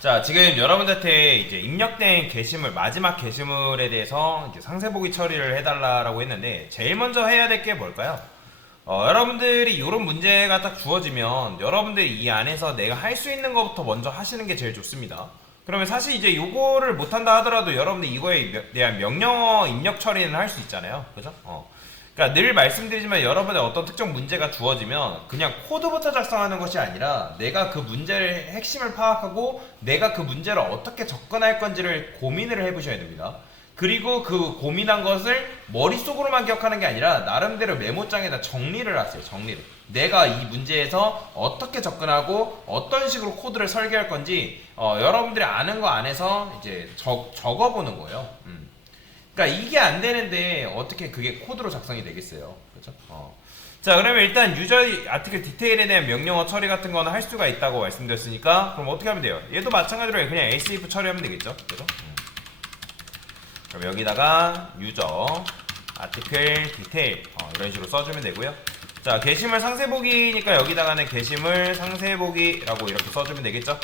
자, 지금 여러분들한테 이제 입력된 게시물, 마지막 게시물에 대해서 이제 상세보기 처리를 해달라고 했는데, 제일 먼저 해야 될 게 뭘까요? 여러분들이 이런 문제가 딱 주어지면, 여러분들이 이 안에서 내가 할 수 있는 것부터 먼저 하시는 게 제일 좋습니다. 그러면 사실 이제 요거를 못한다 하더라도 여러분들 이거에 대한 명령어 입력 처리는 할 수 있잖아요. 그죠? 그러니까 늘 말씀드리지만 여러분의 어떤 특정 문제가 주어지면 그냥 코드부터 작성하는 것이 아니라 내가 그 문제를 핵심을 파악하고 내가 그 문제를 어떻게 접근할 건지를 고민을 해보셔야 됩니다. 그리고 그 고민한 것을 머릿속으로만 기억하는 게 아니라 나름대로 메모장에다 정리를 하세요. 정리를. 내가 이 문제에서 어떻게 접근하고 어떤 식으로 코드를 설계할 건지 여러분들이 아는 거 안에서 이제 적어보는 거예요. 그러니까 이게 안 되는데 어떻게 그게 코드로 작성이 되겠어요. 그렇죠? 자, 그러면 일단 유저 아티클 디테일에 대한 명령어 처리 같은 거는 할 수가 있다고 말씀드렸으니까 그럼 어떻게 하면 돼요? 얘도 마찬가지로 그냥 else if 처리하면 되겠죠. 그죠? 그럼 여기다가 유저 아티클 디테일 이런 식으로 써주면 되고요. 자, 게시물 상세보기니까 여기다가는 게시물 상세보기라고 이렇게 써주면 되겠죠.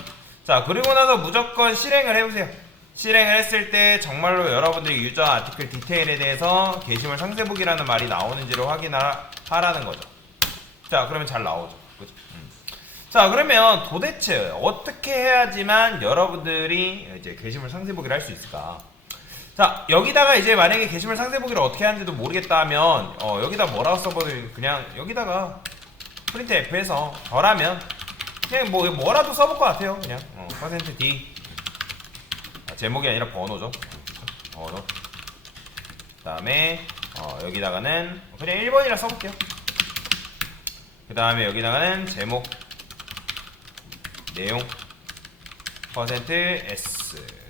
자, 그리고 나서 무조건 실행을 해보세요. 실행을 했을 때 정말로 여러분들이 유저 아티클 디테일에 대해서 게시물 상세보기라는 말이 나오는지를 확인하라는 거죠. 자, 그러면 잘 나오죠. 그죠? 자, 그러면 도대체 어떻게 해야지만 여러분들이 이제 게시물 상세보기를 할 수 있을까? 자, 여기다가 이제 만약에 게시물 상세보기를 어떻게 하는지도 모르겠다 하면 여기다 뭐라고 써보든 그냥 여기다가 프린트 F에서 덜하면 그냥 뭐라도 써볼 것 같아요. 그냥 %D 제목이 아니라 번호죠. 번호. 그 다음에 여기다가는 그냥 1번이라 써볼게요. 그 다음에 여기다가는 제목 내용 %S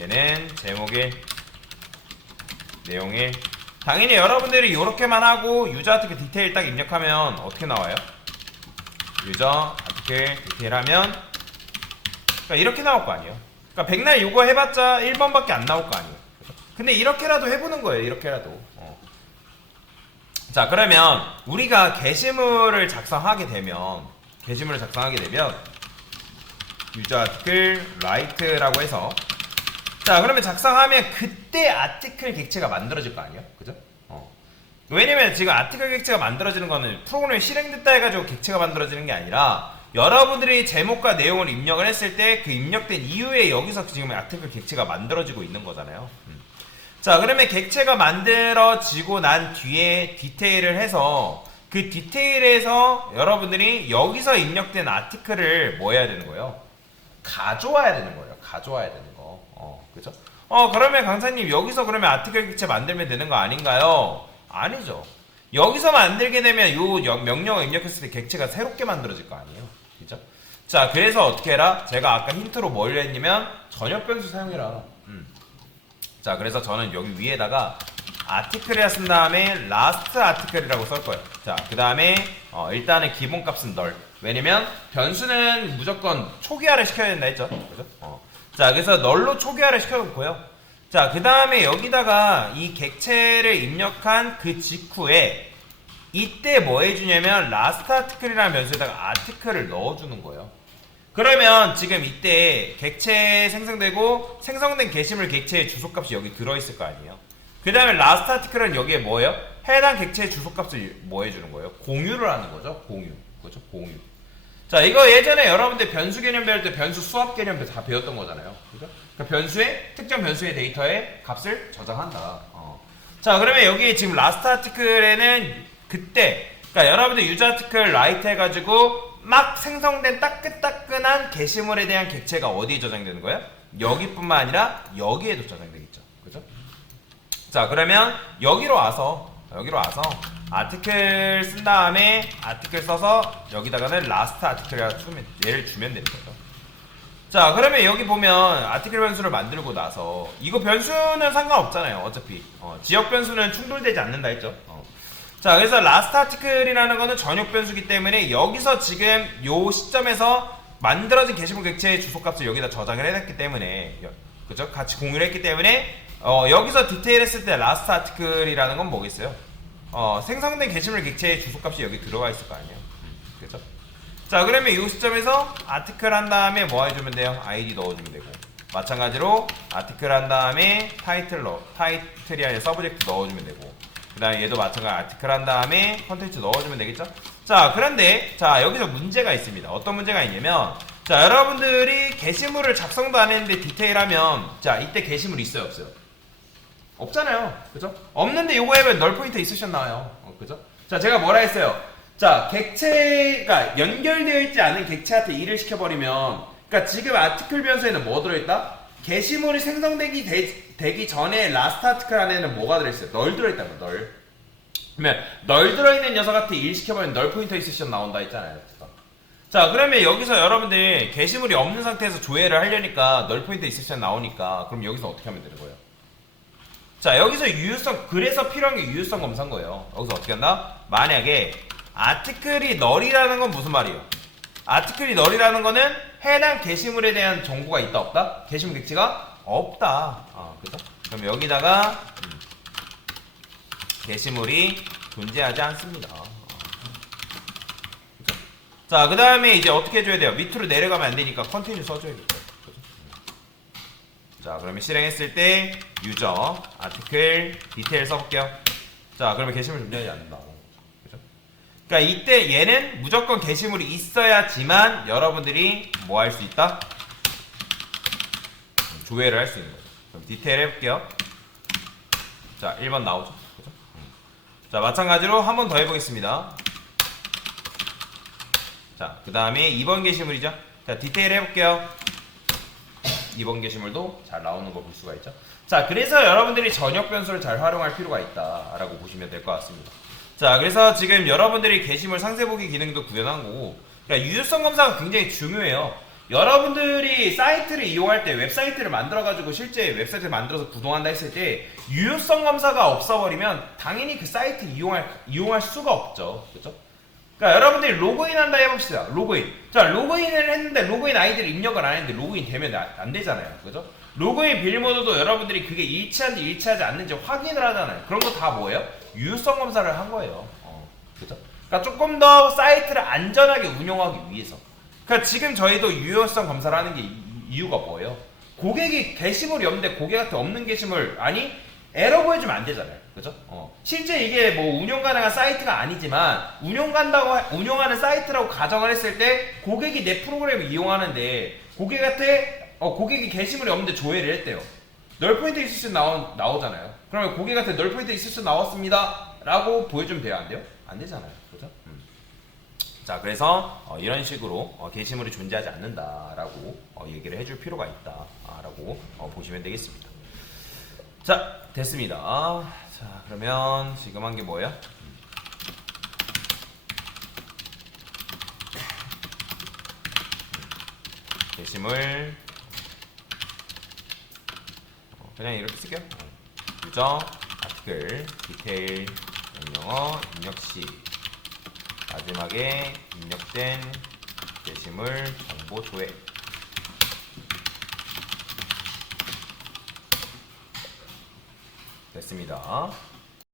얘는 제목 1 내용 1 당연히 여러분들이 이렇게만 하고 유저 아티클 디테일 딱 입력하면 어떻게 나와요? 유저 아티클 디테일 하면 그러니까 이렇게 나올 거 아니에요. 그러니까 백날 요거 해봤자 1번밖에 안 나올 거 아니에요. 근데 이렇게라도 해보는 거예요. 이렇게라도. 자, 그러면 우리가 게시물을 작성하게 되면 유저 아티클 라이트라고 해서 자, 그러면 작성하면 그때 아티클 객체가 만들어질 거 아니에요? 그죠? 왜냐면 지금 아티클 객체가 만들어지는 거는 프로그램이 실행됐다 해가지고 객체가 만들어지는 게 아니라 여러분들이 제목과 내용을 입력을 했을 때 그 입력된 이후에 여기서 지금 아티클 객체가 만들어지고 있는 거잖아요. 자, 그러면 객체가 만들어지고 난 뒤에 디테일을 해서 그 디테일에서 여러분들이 여기서 입력된 아티클을 뭐 해야 되는 거예요? 가져와야 되는 거예요. 가져와야 되는 거. 그죠? 그러면 강사님 여기서 그러면 아티클 객체 만들면 되는 거 아닌가요? 아니죠. 여기서 만들게 되면 요 명령어 입력했을 때 객체가 새롭게 만들어질 거 아니에요. 그죠? 자, 그래서 어떻게 해라? 제가 아까 힌트로 뭘 했냐면 전역 변수 사용해라. 자, 그래서 저는 여기 위에다가 아티클이라 쓴 다음에 라스트 아티클이라고 쓸 거예요. 자, 그 다음에 일단은 기본값은 널. 왜냐면 변수는 무조건 초기화를 시켜야 된다 했죠. 그죠? 자, 그래서 널로 초기화를 시켜놓고요. 자, 그 다음에 여기다가 이 객체를 입력한 그 직후에 이때 뭐 해주냐면 라스트 아티클이라는 변수에다가 아티클을 넣어주는 거예요. 그러면 지금 이때 객체 생성되고 생성된 게시물 객체의 주소값이 여기 들어있을 거 아니에요. 그 다음에 라스트 아티클은 여기에 뭐예요? 해당 객체의 주소값을 뭐 해주는 거예요? 공유를 하는 거죠. 공유. 그죠? 공유. 자, 이거 예전에 여러분들 변수 개념 배울 때 변수 수합 개념 다 배웠던 거잖아요. 그죠? 그러니까 특정 변수의 데이터에 값을 저장한다. 자, 그러면 여기 지금 라스트 아티클에는 그때, 그러니까 여러분들 유저 아티클 라이트 해가지고 막 생성된 따끈따끈한 게시물에 대한 객체가 어디에 저장되는 거예요? 여기뿐만 아니라 여기에도 저장되겠죠. 그죠? 자, 그러면 여기로 와서 아티클 쓴 다음에 아티클 써서 여기다가는 라스트 아티클이라고 얘를 주면 되는 거죠. 자, 그러면 여기 보면 아티클 변수를 만들고 나서 이거 변수는 상관없잖아요. 어차피 지역 변수는 충돌되지 않는다 했죠. 자, 그래서 라스트 아티클이라는 거는 전역 변수기 때문에 여기서 지금 요 시점에서 만들어진 게시물 객체의 주소값을 여기다 저장을 해놨기 때문에 그죠? 같이 공유를 했기 때문에 여기서 디테일 했을 때 라스트 아티클이라는 건 뭐겠어요? 생성된 게시물 객체의 주소값이 여기 들어가 있을 거 아니에요. 그죠? 자, 그러면 이 시점에서 아티클 한 다음에 뭐 해주면 돼요? 아이디 넣어주면 되고, 마찬가지로 아티클 한 다음에 타이틀이 아니라 서브젝트 넣어주면 되고, 그 다음에 얘도 마찬가지로 아티클 한 다음에 컨텐츠 넣어주면 되겠죠? 자, 그런데 자, 여기서 문제가 있습니다. 어떤 문제가 있냐면, 자, 여러분들이 게시물을 작성도 안 했는데 디테일하면, 자, 이때 게시물 있어요, 없어요? 없잖아요, 그죠? 없는데 요거 하면 널 포인트 있으셨나요? 그죠? 자, 제가 뭐라 했어요? 자, 객체가 연결되어 있지 않은 객체한테 일을 시켜버리면, 그러니까 지금 아티클 변수에는 뭐 들어있다? 게시물이 생성되기 되기 전에 라스트 아티클 안에는 뭐가 들어있어요? 널 들어있다는 거, 널. 그러면 널 들어있는 녀석한테 일 시켜버리면 널 포인터 있으시면 나온다 했잖아요. 자, 그러면 여기서 여러분들 게시물이 없는 상태에서 조회를 하려니까 널 포인터 있으시면 나오니까, 그럼 여기서 어떻게 하면 되는 거예요? 자, 여기서 유효성, 그래서 필요한 게 유효성 검사인 거예요. 여기서 어떻게 한다? 만약에 아티클이 널이라는 건 무슨 말이에요? 아티클이 널이라는 거는 해당 게시물에 대한 정보가 있다 없다? 게시물 객체가 없다. 그죠? 그럼 여기다가 게시물이 존재하지 않습니다. 그죠? 자, 그 다음에 이제 어떻게 해줘야 돼요? 밑으로 내려가면 안 되니까 컨티뉴 써줘야겠죠. 자, 그러면 실행했을 때 유저 아티클 디테일 써볼게요. 자, 그러면 게시물 존재하지 않는다. 그죠? 그러니까 이때 얘는 무조건 게시물이 있어야지만 여러분들이 뭐 할 수 있다? 조회를 할 수 있는 거죠. 그럼 디테일 해볼게요. 자, 1번 나오죠. 그죠? 자, 마찬가지로 한 번 더 해보겠습니다. 자, 그 다음에 2번 게시물이죠. 자, 디테일 해볼게요. 2번 게시물도 잘 나오는 거 볼 수가 있죠. 자, 그래서 여러분들이 전역 변수를 잘 활용할 필요가 있다라고 보시면 될 것 같습니다. 자, 그래서 지금 여러분들이 게시물 상세 보기 기능도 구현한 거고, 그러니까 유효성 검사가 굉장히 중요해요. 여러분들이 사이트를 이용할 때 웹사이트를 만들어가지고 실제 웹사이트를 만들어서 구동한다 했을 때 유효성 검사가 없어버리면 당연히 그 사이트 이용할 수가 없죠. 그렇죠? 그러니까 여러분들이 로그인 한다 해봅시다. 로그인. 자, 로그인을 했는데 로그인 아이디를 입력을 안 했는데 로그인 되면 안 되잖아요. 그죠? 로그인 빌모드도 여러분들이 그게 일치한지 일치하지 않는지 확인을 하잖아요. 그런 거 다 뭐예요? 유효성 검사를 한 거예요. 그죠? 그러니까 조금 더 사이트를 안전하게 운영하기 위해서. 그러니까 지금 저희도 유효성 검사를 하는 게 이유가 뭐예요? 고객이 게시물이 없는데 고객한테 없는 게시물, 아니 에러 보여주면 안 되잖아요. 그죠? 실제 이게 뭐 운영 가능한 사이트가 아니지만 운영하는 사이트라고 가정을 했을 때 고객이 내 프로그램을 이용하는데 고객이 게시물이 없는데 조회를 했대요. 널 포인트 있을 수 나오잖아요. 그러면 고객한테 널 포인트 있을 수 나왔습니다 라고 보여주면 돼요? 안 돼요? 안 되잖아요. 그죠? 자, 그래서 이런 식으로 게시물이 존재하지 않는다라고 얘기를 해줄 필요가 있다라고 보시면 되겠습니다. 자, 됐습니다. 자, 그러면 지금 한 게 뭐예요? 게시물 그냥 이렇게 쓸게요. 유저 아티클 디테일 명령어 입력시 마지막에 입력된 게시물 정보 조회. 됐습니다.